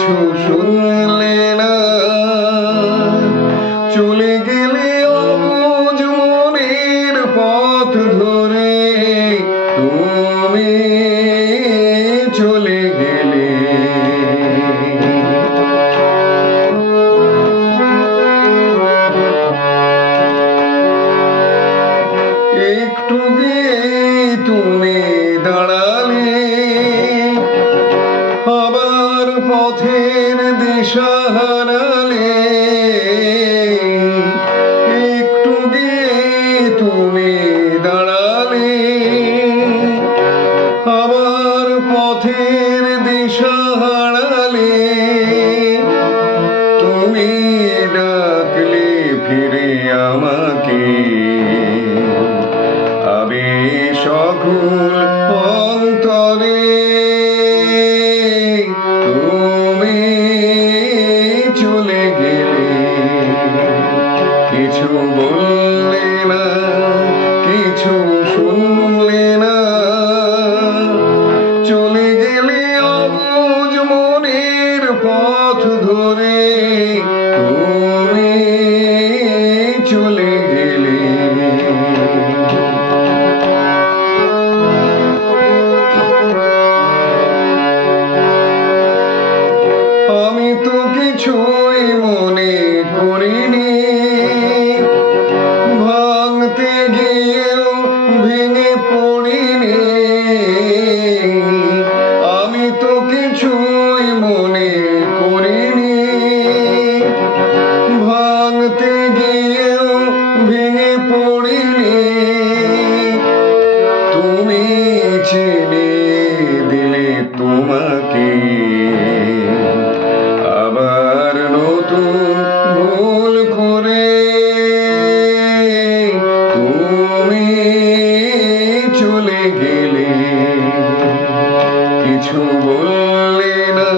কিছু শুনলে না, চলে গেলে অবুঝ মনের পথ ধরে, তুমি চলে গেলে। একটু গিয়ে তুমি দাঁড়ালে, আবার পথের দিশা হারালে। একটু গিয়ে তুমি দাঁড়ালে, আবার পথের দিশা হারালে। তুমি ডাকলে ফিরে আমাকে, আবেশ অকুল অন্তরে। তুমি চলে গেলে, কিছু বললে না, কিছু শুনলে না। চলে গেলে অবুঝ মনের পথ ধরে, তুমি চলে গেলে। আমি তো কিছুই মনে করিনি, ভাঙতে গিয়েও ভেঙে পড়িনি। আমি তো কিছুই মনে করিনি, ভাঙতে গিয়েও ভেঙে পড়িনি। তুমি চিনে দিলে তোমাকে, আবার নতুন ভুল করে। তুমি চলে গেলে, কিছু বললে না,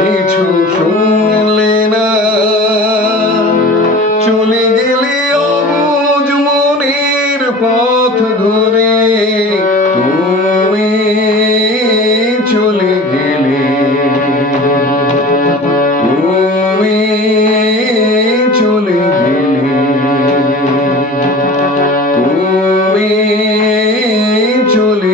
কিছু শুনলে না। চলে গেলে অবুঝ মনের পথ ধরে, তুমি চলে গেলে। তুমি চলে গেলে, তুমি চলে